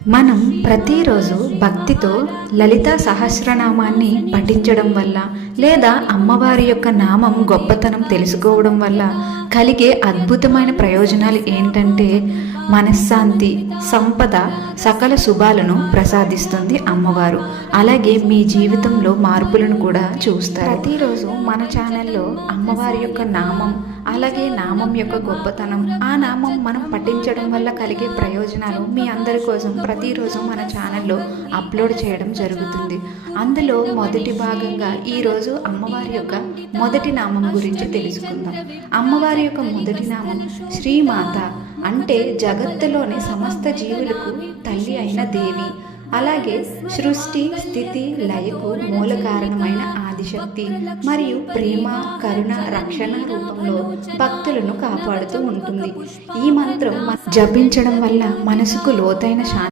మనం ప్రతిరోజు భక్తితో లలితా సహస్రనామాన్ని పఠించడం వల్ల లేదా అమ్మవారి యొక్క నామం గొప్పతనం తెలుసుకోవడం వల్ల కలిగే అద్భుతమైన ప్రయోజనాలు ఏంటంటే మనశ్శాంతి, సంపద, సకల శుభాలను ప్రసాదిస్తుంది అమ్మవారు. అలాగే మీ జీవితంలో మార్పులను కూడా చూస్తారు. ప్రతిరోజు మన ఛానల్లో అమ్మవారి యొక్క నామం, అలాగే నామం యొక్క గొప్పతనం, ఆ నామం మనం పఠించడం వల్ల కలిగే ప్రయోజనాలు మీ అందరి కోసం ప్రతిరోజు మన ఛానల్లో అప్లోడ్ చేయడం జరుగుతుంది. అందులో మొదటి భాగంగా ఈరోజు అమ్మవారి యొక్క మొదటి నామం గురించి తెలుసుకుందాం. అమ్మవారి యొక్క మొదటి నామం శ్రీమాత, అంటే జగత్తులోని సమస్త జీవులకు తల్లి అయిన దేవి. అలాగే సృష్టి, స్థితి, లయకు మూల కారణమైన ఆదిశక్తి మరియు ప్రేమ, కరుణ, రక్షణ రూపంలో భక్తులను కాపాడుతూ ఉంటుంది. ఈ మంత్రం జపించడం వల్ల మనసుకు లోతైన శాంతి